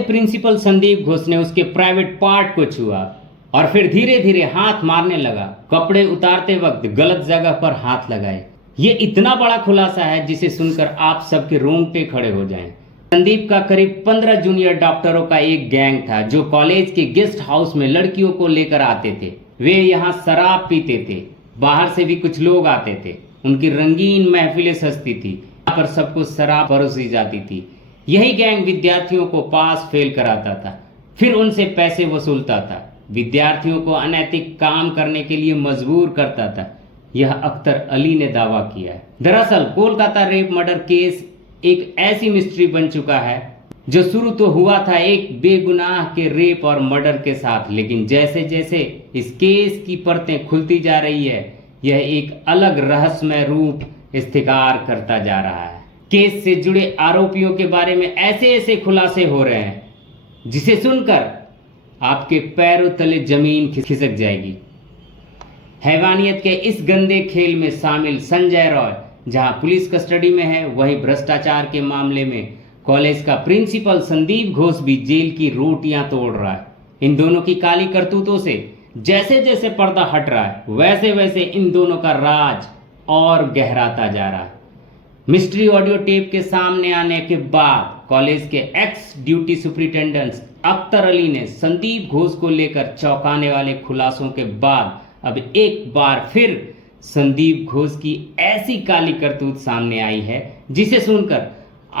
Principal Sandeep Ghosh ने उसके private part को छुआ और फिर धीरे धीरे हाथ मारने लगा। कपड़े उतारते वक्त गलत जगह पर हाथ लगाए। ये इतना बड़ा खुलासा है जिसे सुनकर आप सबके रोंगटे खड़े हो जाएं। संदीप का करीब 15 जूनियर डॉक्टरों का एक गैंग था जो कॉलेज के गेस्ट हाउस में लड़कियों को लेकर आते थे। वे यहाँ शराब पीते थे, बाहर से भी कुछ लोग आते थे। उनकी रंगीन महफिलें सजती थी, यहाँ पर सबको शराब परोसी जाती थी। यही गैंग विद्यार्थियों को पास फेल कराता था, फिर उनसे पैसे वसूलता था, विद्यार्थियों को अनैतिक काम करने के लिए मजबूर करता था। यह अख्तर अली ने दावा किया है। दरअसल कोलकाता रेप मर्डर केस एक ऐसी मिस्ट्री बन चुका है जो शुरू तो हुआ था एक बेगुनाह के रेप और मर्डर के साथ, लेकिन जैसे जैसे इस केस की परतें खुलती जा रही है यह एक अलग रहस्यमय रूप इख्तियार करता जा रहा है। केस से जुड़े आरोपियों के बारे में ऐसे ऐसे खुलासे हो रहे हैं जिसे सुनकर आपके पैरों तले जमीन खिसक जाएगी। हैवानियत के इस गंदे खेल में शामिल संजय रॉय जहां पुलिस कस्टडी में है, वहीं भ्रष्टाचार के मामले में कॉलेज का प्रिंसिपल संदीप घोष भी जेल की रोटियां तोड़ रहा है। इन दोनों की काली करतूतों से जैसे जैसे पर्दा हट रहा है वैसे वैसे इन दोनों का राज और गहराता जा रहा है। मिस्ट्री ऑडियो टेप के सामने आने के बाद कॉलेज के x duty superintendent Akhtar Ali ने संदीप घोष को लेकर चौंकाने वाले खुलासों के बाद अब एक बार फिर संदीप घोष की ऐसी काली करतूत सामने आई है जिसे सुनकर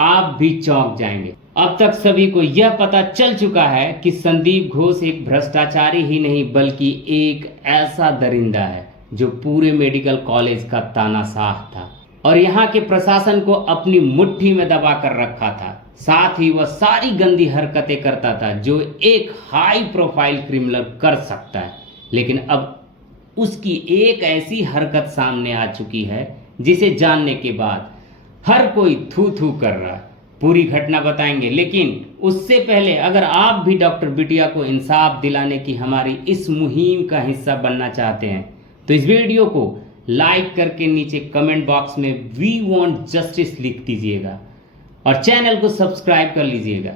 आप भी चौंक जाएंगे। अब तक सभी को यह पता चल चुका है कि संदीप घोष एक भ्रष्टाचारी ही नहीं बल्कि एक ऐसा दरिंदा है जो पूरे मेडिकल कॉलेज का तानाशाह था और यहाँ के प्रशासन को अपनी मुट्ठी में दबा कर रखा था। साथ ही वह सारी गंदी हरकतें करता था जो एक हाई प्रोफाइल क्रिमिनल कर सकता है। लेकिन अब उसकी एक ऐसी हरकत सामने आ चुकी है जिसे जानने के बाद हर कोई थू थू कर रहा है। पूरी घटना बताएंगे, लेकिन उससे पहले अगर आप भी डॉक्टर बिटिया को इंसाफ दिलाने की हमारी इस मुहिम का हिस्सा बनना चाहते हैं तो इस वीडियो को लाइक करके नीचे कमेंट बॉक्स में वी वांट जस्टिस लिख दीजिएगा और चैनल को सब्सक्राइब कर लीजिएगा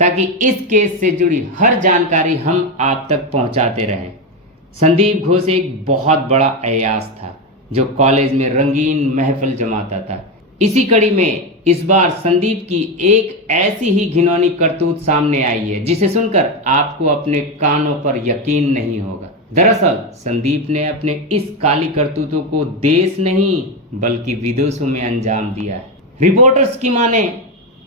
ताकि इस केस से जुड़ी हर जानकारी हम आप तक पहुंचाते रहें। संदीप घोष एक बहुत बड़ा अयास था जो कॉलेज में रंगीन महफिल जमाता था। इसी कड़ी में इस बार संदीप की एक ऐसी ही घिनौनी करतूत सामने आई है जिसे सुनकर आपको अपने कानों पर यकीन नहीं होगा। दरअसल संदीप ने अपने इस काली करतूतों को देश नहीं बल्कि विदेशों में अंजाम दिया है। रिपोर्टर्स की माने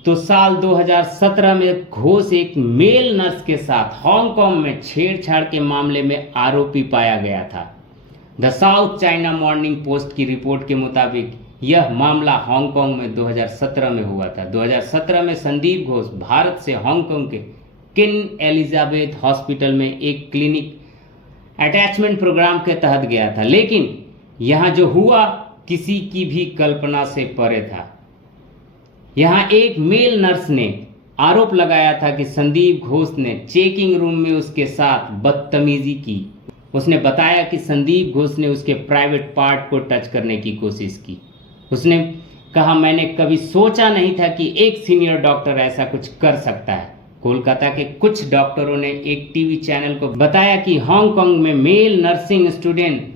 तो साल 2017 में घोष एक मेल नर्स के साथ हांगकांग में छेड़छाड़ के मामले में आरोपी पाया गया था। The south China morning post की रिपोर्ट के मुताबिक यह मामला हांगकांग में 2017 में हुआ था। 2017 में संदीप घोष भारत से हांगकांग के क्वीन एलिजाबेथ हॉस्पिटल में एक क्लिनिक अटैचमेंट प्रोग्राम के तहत गया था, लेकिन यहाँ जो हुआ किसी की भी कल्पना से परे था। यहाँ एक मेल नर्स ने आरोप लगाया था कि संदीप घोष ने चेकिंग रूम में उसके साथ बदतमीजी की। उसने बताया कि संदीप घोष ने उसके प्राइवेट पार्ट को टच करने की कोशिश की। उसने कहा, मैंने कभी सोचा नहीं था कि एक सीनियर डॉक्टर ऐसा कुछ कर सकता है। कोलकाता के कुछ डॉक्टरों ने एक टीवी चैनल को बताया कि हांगकांग में मेल नर्सिंग स्टूडेंट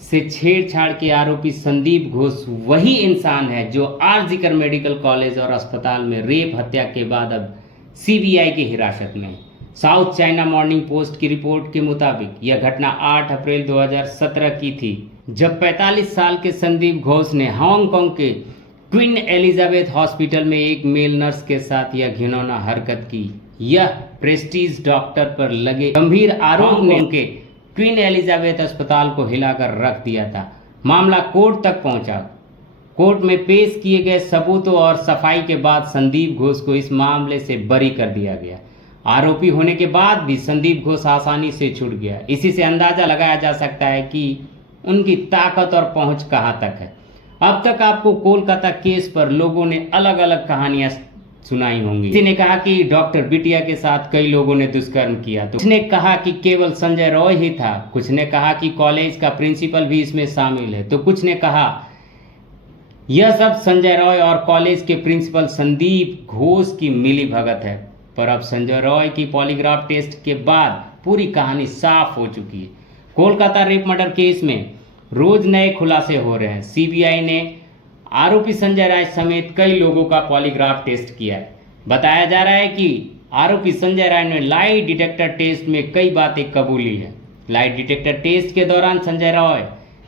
से छेड़छाड़ के आरोपी संदीप घोष वही इंसान है जो आरजीकर मेडिकल कॉलेज और अस्पताल में रेप हत्या के बाद अब सीबीआई की हिरासत में है। साउथ चाइना मॉर्निंग पोस्ट की रिपोर्ट के मुताबिक यह घटना 8 अप्रैल 2017 की थी जब 45 साल के संदीप घोष ने हांगकांग के क्वीन एलिजाबेथ हॉस्पिटल में एक मेल नर्स के साथ यह घिनौना हरकत की। यह प्रेस्टीज डॉक्टर पर लगे गंभीर आरोप ने उनके क्वीन एलिजाबेथ अस्पताल को हिलाकर रख दिया था। मामला कोर्ट तक पहुंचा। कोर्ट में पेश किए गए सबूतों और सफाई के बाद संदीप घोष को इस मामले से बरी कर दिया गया। आरोपी होने के बाद भी संदीप घोष आसानी से छूट गया। इसी से अंदाजा लगाया जा सकता है कि उनकी ताकत और पहुंच कहां तक है। अब तक आपको कोलकाता केस पर लोगों ने अलग अलग कहानियां सुनाई होंगी। किसी ने कहा कि डॉक्टर बिटिया के साथ कई लोगों ने दुष्कर्म किया, तो कुछ ने कहा कि केवल संजय रॉय ही था, कुछ ने कहा कि कॉलेज का प्रिंसिपल भी इसमें शामिल है, तो कुछ ने कहा यह सब संजय रॉय और कॉलेज के प्रिंसिपल संदीप घोष की मिली भगत है। पर अब संजय रॉय की पॉलीग्राफ टेस्ट के बाद पूरी कहानी साफ हो चुकी है। कोलकाता रेप मर्डर केस में रोज नए खुलासे हो रहे हैं। सीबीआई ने आरोपी संजय राय समेत कई लोगों का पॉलीग्राफ टेस्ट किया है। बताया जा रहा है कि आरोपी संजय राय ने लाई डिटेक्टर टेस्ट में कई बातें कबूली है। लाई डिटेक्टर टेस्ट के दौरान संजय रॉय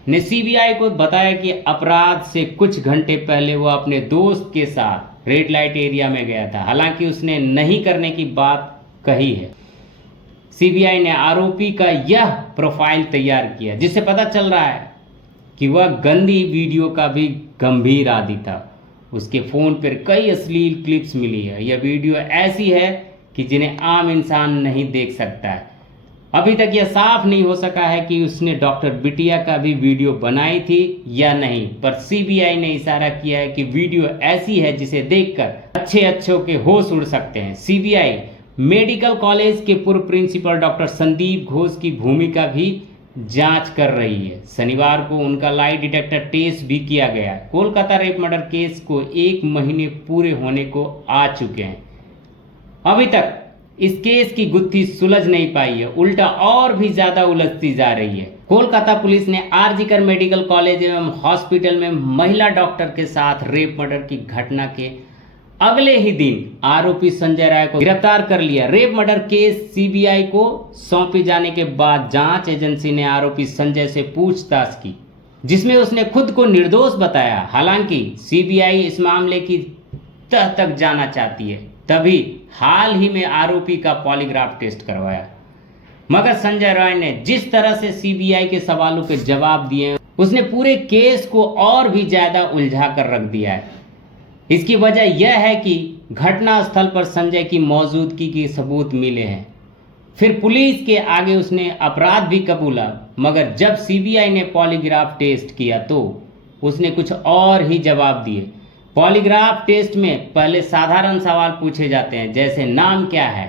ने सीबीआई को बताया कि अपराध से कुछ घंटे पहले वो अपने दोस्त के साथ रेड लाइट एरिया में गया था। हालांकि उसने नहीं करने की बात कही है। सीबीआई ने आरोपी का यह प्रोफाइल तैयार किया, जिससे पता चल रहा है कि वह गंदी वीडियो का भी गंभीर आदी था। उसके फ़ोन पर कई अश्लील क्लिप्स मिली है। यह वीडियो ऐसी है कि जिन्हें आम इंसान नहीं देख सकता है। अभी तक यह साफ नहीं हो सका है कि उसने डॉक्टर बिटिया का भी वीडियो बनाई थी या नहीं, पर सीबीआई ने इशारा किया है कि वीडियो ऐसी है जिसे देखकर अच्छों के होश उड़ सकते हैं। सीबीआई मेडिकल कॉलेज के पूर्व प्रिंसिपल डॉक्टर संदीप घोष की भूमिका भी जांच कर रही है। शनिवार को उनका लाई डिटेक्टर टेस्ट भी किया गया। कोलकाता रेप मर्डर केस को 1 महीने पूरे होने को आ चुके हैं। अभी तक इस केस की गुत्थी सुलझ नहीं पाई है, उल्टा और भी ज्यादा उलझती जा रही है। कोलकाता पुलिस ने आरजीकर मेडिकल कॉलेज एवं हॉस्पिटल में महिला डॉक्टर के साथ रेप मर्डर की घटना के अगले ही दिन आरोपी संजय राय को गिरफ्तार कर लिया। रेप मर्डर केस सीबीआई को सौंपे जाने के बाद जांच एजेंसी ने आरोपी संजय से पूछताछ की, जिसमें उसने खुद को निर्दोष बताया। हालांकि सीबीआई इस मामले की तह तक जाना चाहती है, तभी हाल ही में आरोपी का पॉलीग्राफ टेस्ट करवाया। मगर संजय राय ने जिस तरह से सीबीआई के सवालों के जवाब दिए, उसने पूरे केस को और भी ज्यादा उलझा कर रख दिया है। इसकी वजह यह है कि घटना स्थल पर संजय की मौजूदगी के सबूत मिले हैं। फिर पुलिस के आगे उसने अपराध भी कबूला, मगर जब सीबीआई ने पॉलीग्राफ टेस्ट किया तो उसने कुछ और ही जवाब दिए। पॉलीग्राफ टेस्ट में पहले साधारण सवाल पूछे जाते हैं, जैसे नाम क्या है,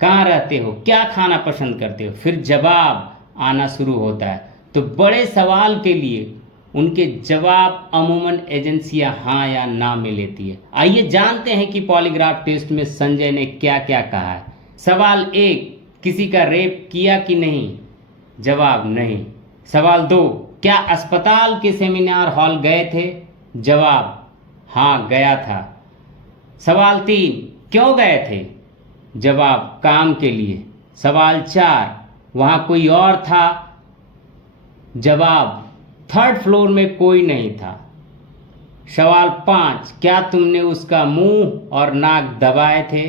कहाँ रहते हो, क्या खाना पसंद करते हो। फिर जवाब आना शुरू होता है। तो बड़े सवाल के लिए उनके जवाब अमूमन एजेंसियां हाँ या ना में लेती है। आइए जानते हैं कि पॉलीग्राफ टेस्ट में संजय ने क्या क्या कहा है। सवाल 1, किसी का रेप किया कि नहीं? जवाब नहीं। सवाल 2, क्या अस्पताल के सेमिनार हॉल गए थे? जवाब हाँ गया था। सवाल 3, क्यों गए थे? जवाब काम के लिए। सवाल 4, वहाँ कोई और था? जवाब 3rd फ्लोर में कोई नहीं था। सवाल 5, क्या तुमने उसका मुंह और नाक दबाए थे?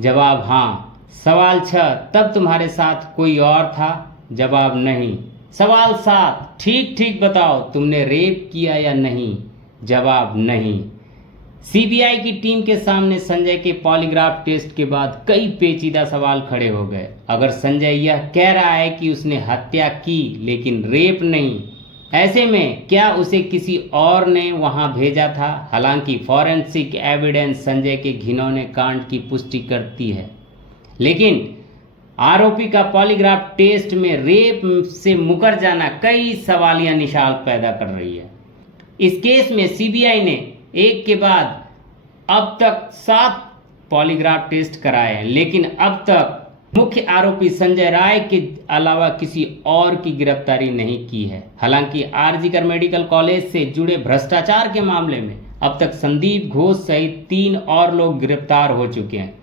जवाब हाँ। सवाल 6, तब तुम्हारे साथ कोई और था? जवाब नहीं। सवाल 7, ठीक ठीक बताओ तुमने रेप किया या नहीं? जवाब नहीं। सीबीआई की टीम के सामने संजय के पॉलीग्राफ टेस्ट के बाद कई पेचीदा सवाल खड़े हो गए। अगर संजय यह कह रहा है कि उसने हत्या की लेकिन रेप नहीं, ऐसे में क्या उसे किसी और ने वहां भेजा था? हालांकि फॉरेंसिक एविडेंस संजय के घिनौने कांड की पुष्टि करती है, लेकिन आरोपी का पॉलीग्राफ टेस्ट में रेप से मुकर जाना कई सवालिया निशान पैदा कर रही है। इस केस में सीबीआई ने एक के बाद अब तक 7 पॉलीग्राफ टेस्ट कराए हैं, लेकिन अब तक मुख्य आरोपी संजय राय के अलावा किसी और की गिरफ्तारी नहीं की है। हालांकि आरजीकर मेडिकल कॉलेज से जुड़े भ्रष्टाचार के मामले में अब तक संदीप घोष सहित 3 और लोग गिरफ्तार हो चुके हैं।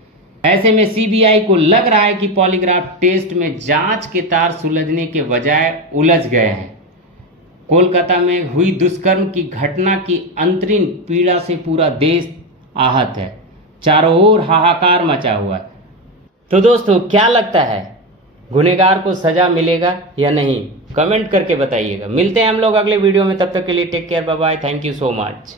ऐसे में सीबीआई को लग रहा है कि पॉलीग्राफ टेस्ट में जांच के तार सुलझने के बजाय उलझ गए हैं। कोलकाता में हुई दुष्कर्म की घटना की अंतरीण पीड़ा से पूरा देश आहत है। चारों ओर हाहाकार मचा हुआ है। तो दोस्तों, क्या लगता है, गुनहगार को सजा मिलेगा या नहीं? कमेंट करके बताइएगा। मिलते हैं हम लोग अगले वीडियो में। तब तक के लिए take care, bye bye, thank you so much.